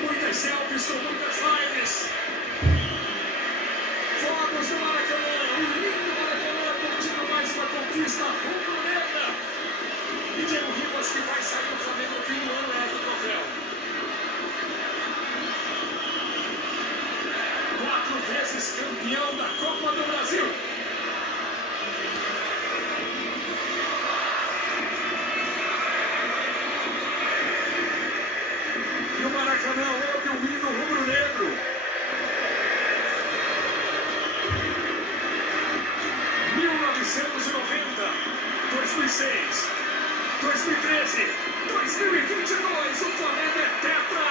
muitas selfies, com muitas lives. Fogos do Maracanã, o lindo Maracanã, curtindo mais uma conquista rubro-negra. E Diego Ribas que vai sair do Flamengo no fim do ano é do troféu. 4 vezes campeão da Copa do Brasil. E o Maracanã ouve o hino rubro-negro. 1990, 2006, 2013, 2022, o Flamengo é tetra.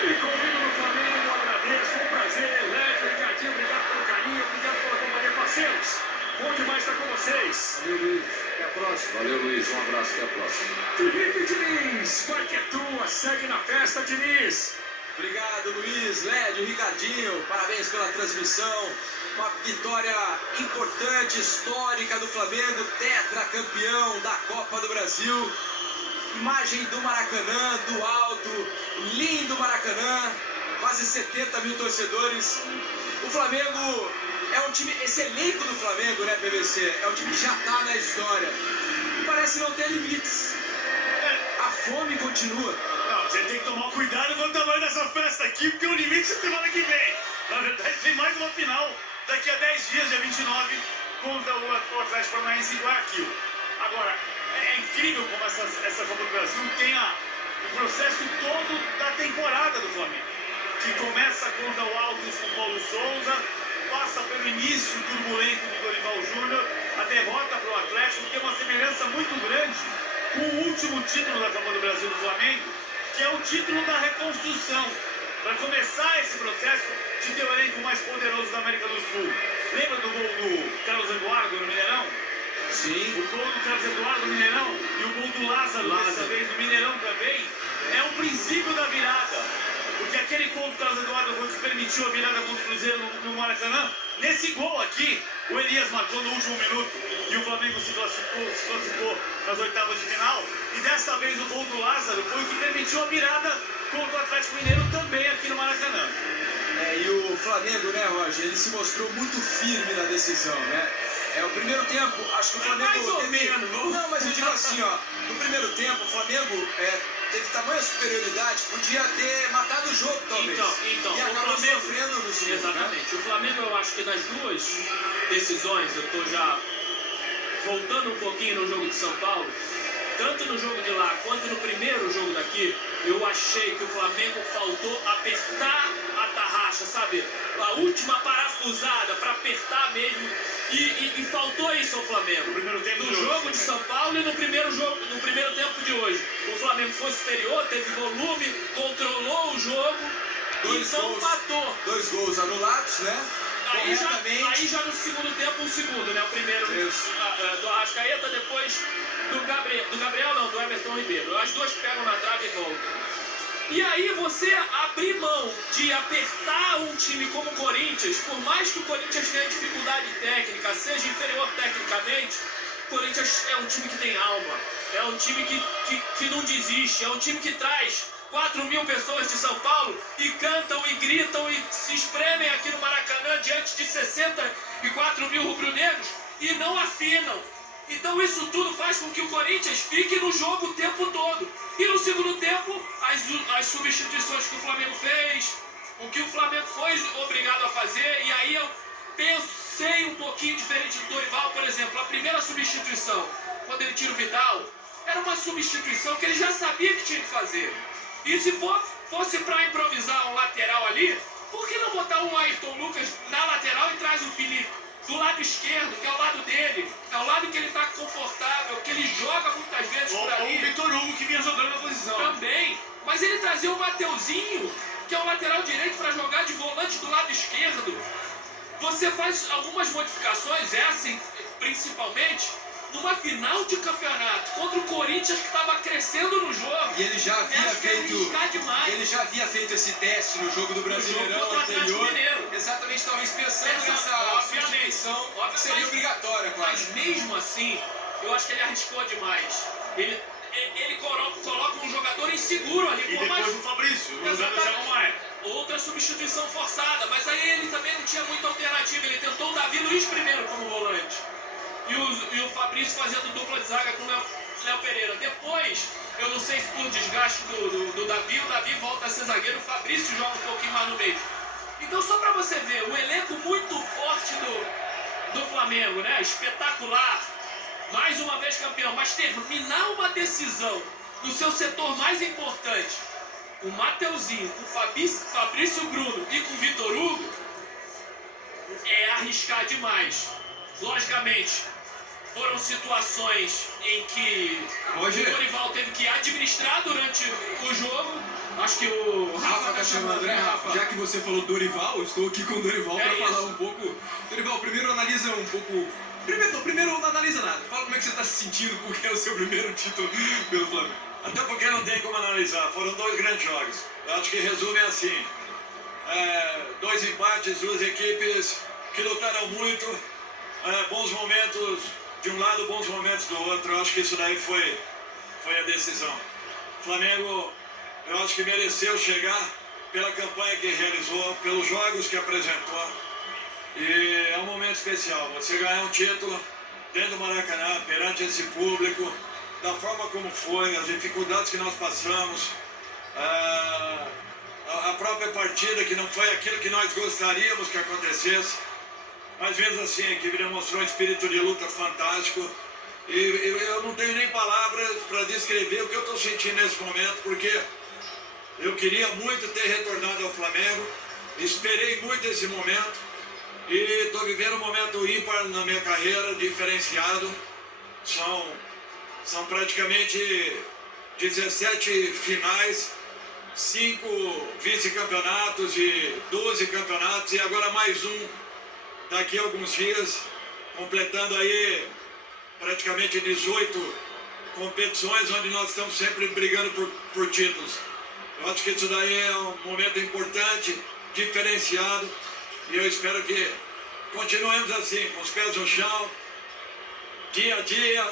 E comigo no Flamengo, agradeço, foi um prazer, Lédio, Ricardinho, obrigado pelo carinho, obrigado pela companhia, parceiros. Bom demais estar com vocês. Valeu, Luiz. Até a próxima. Valeu, Luiz. Um abraço. Até a próxima. Felipe Diniz, vai que é tua, segue na festa, Diniz. Obrigado, Luiz, Lédio, Ricardinho. Parabéns pela transmissão. Uma vitória importante, histórica do Flamengo, tetracampeão da Copa do Brasil. Imagem do Maracanã, do alto, lindo Maracanã, quase 70 mil torcedores. O Flamengo é um time, esse elenco do Flamengo, né, PVC? É um time que já tá na história. Parece não ter limites. A fome continua. Não, você tem que tomar cuidado com o tamanho dessa festa aqui, porque o limite é semana que vem. Na verdade, tem mais uma final daqui a 10 dias, dia 29, contra o Atlético Paranaense em Guayaquil. Agora, é incrível como essa Copa do Brasil tem o processo todo da temporada do Flamengo, que começa contra o Altos com Paulo Souza, passa pelo início turbulento do Dorival Júnior, a derrota para o Atlético, tem uma semelhança muito grande com o último título da Copa do Brasil do Flamengo, que é o título da reconstrução, para começar esse processo de ter o elenco mais poderoso da América do Sul. Lembra do gol do Carlos Eduardo no Mineirão? Sim. O gol do Carlos Eduardo no Mineirão e o gol do Lázaro dessa vez no Mineirão também é o princípio da virada. Porque aquele gol do Carlos Eduardo foi que permitiu a virada contra o Cruzeiro no Maracanã. Nesse gol aqui, o Elias marcou no último minuto e o Flamengo se classificou nas oitavas de final. E dessa vez o gol do Lázaro foi o que permitiu a virada contra o Atlético Mineiro também aqui no Maracanã. E o Flamengo, né, Roger, ele se mostrou muito firme na decisão, né? O primeiro tempo, acho que o Flamengo mais ou teve... menos. Não, mas eu digo assim, ó, no primeiro tempo o Flamengo teve tamanha superioridade, podia ter matado o jogo, talvez. Então, e o acabou Flamengo, sofrendo no segundo. exatamente. O Flamengo, eu acho que das duas decisões, eu tô já voltando um pouquinho no jogo de São Paulo, tanto no jogo de lá quanto no primeiro jogo daqui, eu achei que o Flamengo faltou apertar a tarraxa, sabe? A última parafusada para apertar mesmo. E faltou isso ao Flamengo. No jogo de São Paulo e no primeiro tempo de hoje. O Flamengo foi superior, teve volume, controlou o jogo, então matou. 2 gols anulados, né? Aí já no segundo tempo, né? O primeiro do Arrascaeta, depois do Everton Ribeiro. As duas pegam na trave e voltam. E aí você abrir mão de apertar um time como o Corinthians, por mais que o Corinthians tenha dificuldade técnica, seja inferior tecnicamente, o Corinthians é um time que tem alma, é um time que não desiste, é um time que traz 4 mil pessoas de São Paulo e cantam e gritam e se espremem aqui no Maracanã diante de 64 mil rubro-negros e não afinam. Então isso tudo faz com que o Corinthians fique no jogo o tempo todo. E no segundo tempo, as substituições que o Flamengo fez, o que o Flamengo foi obrigado a fazer, e aí eu pensei um pouquinho diferente do Dorival, por exemplo, a primeira substituição, quando ele tira o Vidal, era uma substituição que ele já sabia que tinha que fazer. E se fosse para improvisar um lateral ali, por que não botar o Ayrton Lucas na lateral e traz o Felipe do lado esquerdo, que é o lado dele, é o lado que ele está confortável, que ele joga muitas vezes por ali. Ou o Vitor Hugo, que vinha jogando na posição. Também, mas ele trazia o Mateuzinho, que é o lateral direito, para jogar de volante do lado esquerdo. Você faz algumas modificações, essa principalmente, numa final de campeonato contra o Corinthians que estava crescendo no jogo. E ele já havia acho que é arriscar demais. ele já havia feito esse teste no jogo do Brasileirão contra o Atlético anterior. Mineiro. Exatamente, talvez pensando nessa Obviamente. substituição que seria obrigatória quase. Mas mesmo assim, eu acho que ele arriscou demais. Ele coloca um jogador inseguro ali. E por mais... depois o Fabrício, no lugar do Zé Exatamente. Romario. Outra substituição forçada, mas aí ele também não tinha muita alternativa. Ele tentou o Davi Luiz primeiro como volante. E o Fabrício fazendo dupla de zaga com o Léo Pereira. Depois, eu não sei se por desgaste do Davi, o Davi volta a ser zagueiro, o Fabrício joga um pouquinho mais no meio. Então, só para você ver, o elenco muito forte do Flamengo, né? Espetacular. Mais uma vez campeão, mas terminar uma decisão no seu setor mais importante, com o Mateuzinho, com o Fabrício Bruno e com o Vitor Hugo, é arriscar demais. Logicamente, foram situações em que o Dorival teve que administrar durante o jogo. Acho que o Rafa tá chamando, né, Rafa? Já que você falou Dorival, eu estou aqui com o Dorival para isso. falar um pouco. Dorival, primeiro analisa um pouco. Primeiro não analisa nada. Fala como é que você está se sentindo, porque é o seu primeiro título pelo Flamengo. Até porque não tem como analisar. Foram 2 grandes jogos. Eu acho que resume assim. 2 empates, 2 equipes que lutaram muito. Bons momentos de um lado, bons momentos do outro. Eu acho que isso daí foi a decisão. O Flamengo, eu acho que mereceu chegar pela campanha que realizou, pelos jogos que apresentou. E é um momento especial. Você ganhar um título dentro do Maracanã, perante esse público, da forma como foi, as dificuldades que nós passamos, a própria partida que não foi aquilo que nós gostaríamos que acontecesse. Mas mesmo assim, a equipe demonstrou um espírito de luta fantástico. E eu não tenho nem palavras para descrever o que eu estou sentindo nesse momento, porque eu queria muito ter retornado ao Flamengo, esperei muito esse momento e estou vivendo um momento ímpar na minha carreira, diferenciado. São praticamente 17 finais, 5 vice-campeonatos e 12 campeonatos e agora mais um daqui a alguns dias, completando aí praticamente 18 competições onde nós estamos sempre brigando por títulos. Eu acho que isso daí é um momento importante, diferenciado, e eu espero que continuemos assim, com os pés no chão, dia a dia,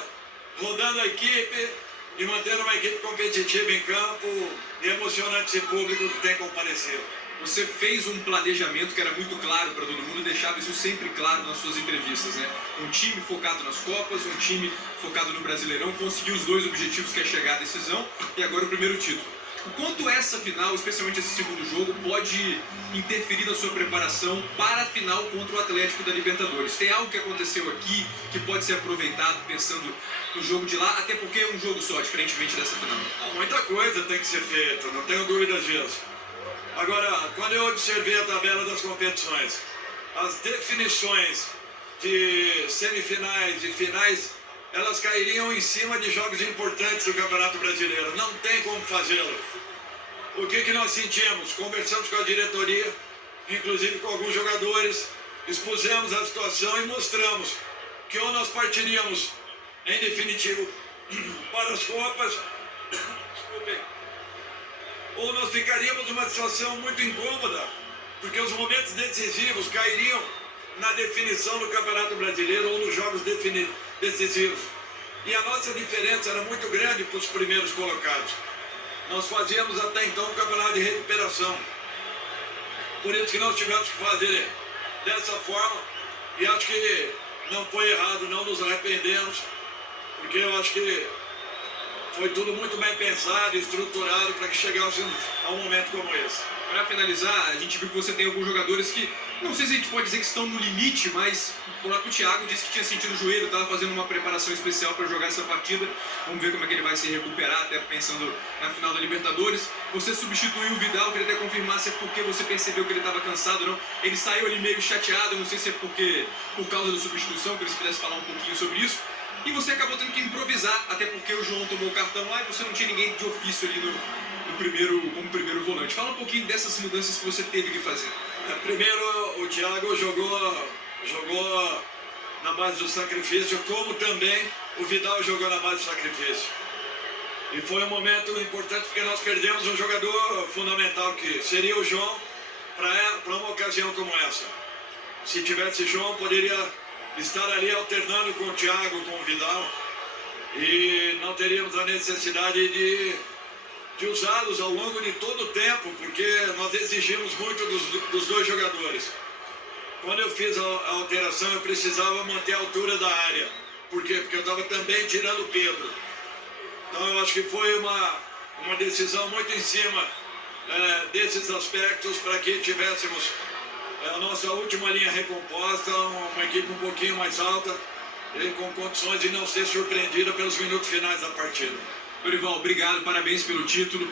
rodando a equipe e mantendo uma equipe competitiva em campo e emocionante esse público que tem comparecido. Você fez um planejamento que era muito claro para todo mundo, deixava isso sempre claro nas suas entrevistas, né? Um time focado nas Copas, um time focado no Brasileirão, conseguiu os 2 objetivos, que é chegar à decisão e agora o primeiro título. O quanto essa final, especialmente esse segundo jogo, pode interferir na sua preparação para a final contra o Atlético da Libertadores? Tem algo que aconteceu aqui que pode ser aproveitado pensando no jogo de lá, até porque é um jogo só, diferentemente dessa final? Muita coisa tem que ser feita, não tenho dúvidas disso. Agora, quando eu observei a tabela das competições, as definições de semifinais e finais, elas cairiam em cima de jogos importantes do Campeonato Brasileiro. Não tem como fazê-lo. O que nós sentimos? Conversamos com a diretoria, inclusive com alguns jogadores, expusemos a situação e mostramos que ou nós partiríamos, em definitivo, para as Copas, desculpem, ou nós ficaríamos numa situação muito incômoda, porque os momentos decisivos cairiam na definição do Campeonato Brasileiro ou nos jogos decisivos. E a nossa diferença era muito grande para os primeiros colocados. Nós fazíamos até então um campeonato de recuperação. Por isso que nós tivemos que fazer dessa forma, e acho que não foi errado, não nos arrependemos, porque eu acho que foi tudo muito bem pensado e estruturado para que chegássemos a um momento como esse. Para finalizar, a gente viu que você tem alguns jogadores que, não sei se a gente pode dizer que estão no limite, mas o próprio Thiago disse que tinha sentido o joelho, estava fazendo uma preparação especial para jogar essa partida. Vamos ver como é que ele vai se recuperar, até pensando na final da Libertadores. Você substituiu o Vidal, queria até confirmar se é porque você percebeu que ele estava cansado ou não. Ele saiu ali meio chateado, não sei se é por causa da substituição, que ele pudesse falar um pouquinho sobre isso. E você acabou tendo que improvisar, até porque o João tomou o cartão lá e você não tinha ninguém de ofício ali como primeiro volante. Fala um pouquinho dessas mudanças que você teve que fazer. Primeiro, o Thiago jogou na base do sacrifício, como também o Vidal jogou na base de sacrifício. E foi um momento importante porque nós perdemos um jogador fundamental que seria o João para uma ocasião como essa. Se tivesse João, poderia estar ali alternando com o Thiago, com o Vidal, e não teríamos a necessidade de usá-los ao longo de todo o tempo, porque nós exigimos muito dos dois jogadores. Quando eu fiz a alteração, eu precisava manter a altura da área. Por quê? Porque eu estava também tirando o Pedro. Então eu acho que foi uma decisão muito em cima desses aspectos para que tivéssemos a nossa última linha recomposta, uma equipe um pouquinho mais alta, e com condições de não ser surpreendida pelos minutos finais da partida. Dorival, obrigado, parabéns pelo título.